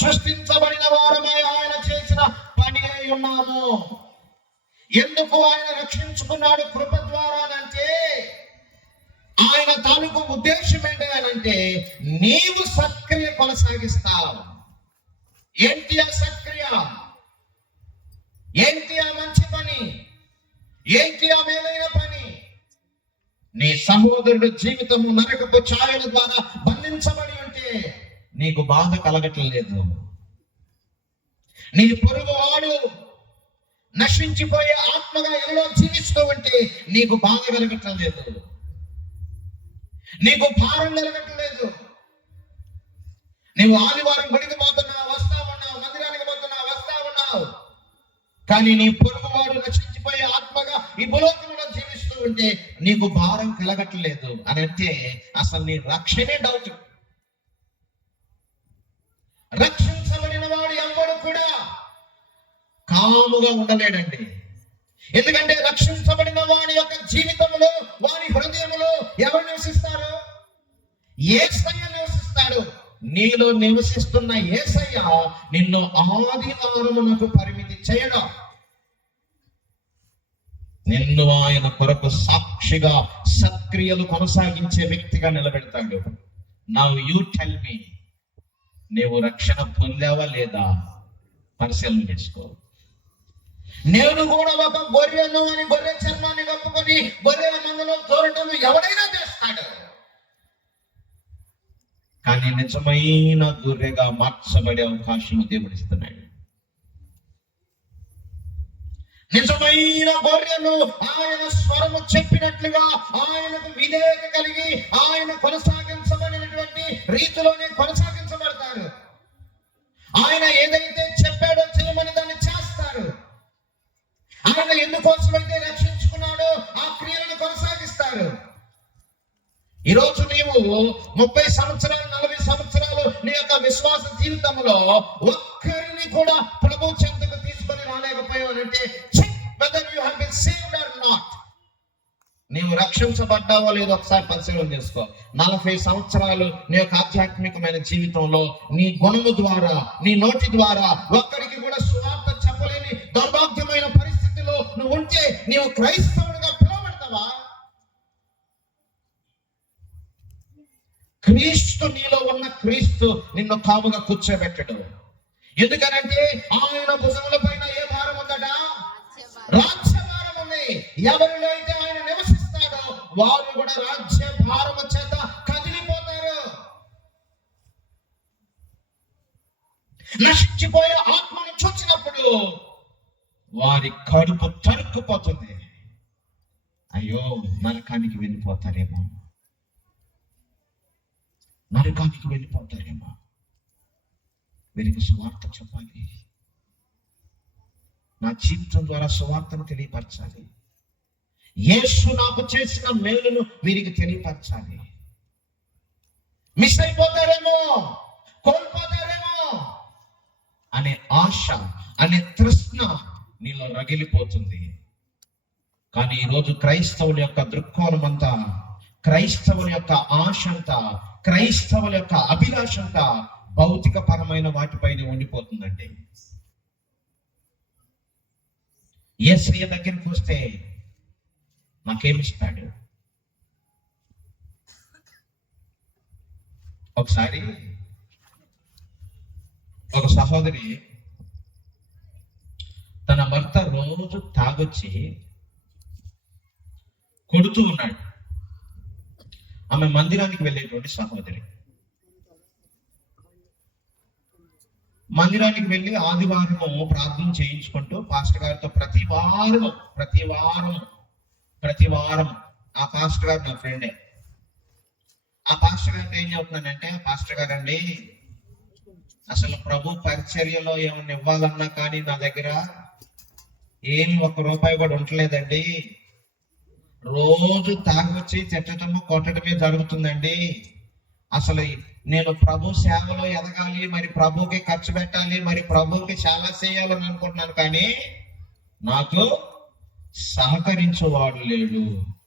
సృష్టించబడిన వారమై ఆయన చేసిన పని అయి ఉన్నాము. ఎందుకు ఆయన రక్షించుకున్నాడు కృప ద్వారానంటే, ఆయన తాలూకు ఉద్దేశం ఏంటి అనంటే, నీవు సత్క్రియ కొనసాగిస్తావు. ఏంటి ఆ సత్క్రియ? ఏంటి ఆ మంచి పని? ఏంటి ఆ మేలైన పని? నీ సహోదరుడు జీవితము నరకపు ఛాయల ద్వారా బంధించబడి ఉంటే నీకు బాధ కలగట్లేదు. నీ పొరుగు వాడు నశించిపోయే ఆత్మగా ఎవరో జీవిస్తూ ఉంటే నీకు బాధ కలగట్లేదు, నీకు భారం కలగట్లేదు. నీవు ఆదివారం గుడికి పోతున్నావు, వస్తా ఉన్నావు, మందిరానికి పోతున్నావు, వస్తా ఉన్నావు, కానీ నీ పొరుగు వాడు నశించిపోయే ఆత్మగా ఈ భూలోకంలో జీవిస్తూ ఉంటే నీకు భారం కలగట్లేదు అని అంటే అసలు నీ రక్షణే డౌట్. రక్షించబడిన వాడు ఎవ్వడు కూడా కాముగా ఉండలేడండి. ఎందుకంటే రక్షించబడిన వాని యొక్క జీవితంలో, వాని హృదయంలో ఎవరు నివసిస్తారు? యేసయ్య నివసిస్తాడు. నీలో నివసిస్తున్న యేసయ్య నిన్ను ఆదివారమునకు పరిమితి చేయడం, నిన్ను ఆయన కొరకు సాక్షిగా సత్క్రియలు కొనసాగించే వ్యక్తిగా నిలబెడతాడు. నౌ యూ టెల్ మీ, నీవు రక్షణ పొందావా లేదా పరిశీలన చేసుకో. నేను కూడా ఒక గొర్రెను అని గొర్రె చర్మాన్ని కప్పుకొని గొర్రెల మందలో తోరటం ఎవడైనా చేస్తాడు, కానీ నిజమైన గొర్రెగా మార్చబడే అవకాశం దేవుడిస్తున్నాడు. నిజమైన గొర్రెలు ఆయన స్వరము చెప్పినట్లుగా ఆయనకు విధేయత కలిగి ఆయన కొనసాగించబడినటువంటి రీతిలోనే కొనసాగించబడతారు. ఆయన ఏదైతే చెప్పాడో చేయమని దాన్ని చేస్తారు. ఆయన ఎందుకోసమైతే రక్షించుకున్నాడో ఆ క్రియలను కొనసాగిస్తారు. ఈరోజు నీవు 30 సంవత్సరాలు 40 సంవత్సరాలు నీ యొక్క విశ్వాస జీవితంలో ఒక్కరిని కూడా ప్రభు చెంతకు తీసుకొని రాలేకపోయావంటే check whether you have been saved or not. నీవు రక్షించబడ్డావో లేదో ఒకసారి పరిశీలన చేసుకో. 40 సంవత్సరాలు నీ యొక్క ఆధ్యాత్మికమైన జీవితంలో నీ గుణము ద్వారా, నీ నోటి ద్వారా ఒక్కరికి కూడా సువార్త చెప్పలేని దౌర్భాగ్యమైన పరిస్థితిలో నువ్వు ఉంటే నీవు క్రైస్తవుడిగా పిలువబడతావా? క్రీస్తు నీలో ఉన్న క్రీస్తు నిన్ను కాముగా కూర్చోబెట్టడు. ఎందుకనంటే ఆయన భుజముల పైన ఏ భారం ఉందట? రాజ్య భారం ఉంది. ఎవరిలో అయితే ఆయన నివసిస్తాడో వారు కూడా రాజ్య భారము చేత కదిలిపోతారు. నశించిపోయే ఆత్మను చూసినప్పుడు వారి కడుపు తరుక్కుపోతుంది. అయ్యో, నరకానికి వెళ్ళిపోతారేమో, నరకానికి వెళ్ళిపోతారేమో, వీరికి సువార్త చెప్పాలి, నా జీవితం ద్వారా సువార్తను తెలియపరచాలి, యేసు నాకు చేసిన మేలును వీరికి తెలియపరచాలి. మిస్ అయిపోతారేమో, కోల్పోతారేమో అనే ఆశ, అనే తృష్ణ నీలో రగిలిపోతుంది. కానీ ఈరోజు క్రైస్తవుల యొక్క దృక్కోణం అంతా, క్రైస్తవుల యొక్క ఆశ అంతా, క్రైస్తవుల యొక్క అభిలాష అంతా భౌతిక పరమైన వాటిపైన ఉండిపోతుందండి. యేసయ్య దగ్గరికి వస్తే నాకేమిస్తాడు? ఒకసారి ఒక సహోదరి తన భర్త రోజు తాగొచ్చి కొడుతూ ఉన్నాడు. ఆమె మందిరానికి వెళ్ళేటువంటి సహోదరి. మందిరానికి వెళ్ళి ఆదివారము ప్రార్థన చేయించుకుంటూ పాస్టర్ గారితో ప్రతి వారం ఆ పాస్టర్ గారు నా ఫ్రెండే. ఆ పాస్టర్ గారితో ఏం చెబుతున్నానంటే, పాస్టర్ గారండి, అసలు ప్రభు పరిచర్యలో ఏమన్నా ఇవ్వాలన్నా కానీ నా దగ్గర ఏం ₹1 కూడా ఉండలేదండి. రోజు తాగొచ్చి తిట్టడము కొట్టడమే జరుగుతుందండి. అసలు నేను ప్రభు సేవలో ఎదగాలి, మరి ప్రభుకి ఖర్చు పెట్టాలి, మరి ప్రభుకి చాలా చేయాలని అనుకుంటున్నాను, కానీ నాకు సహకరించేవాడు లేడు.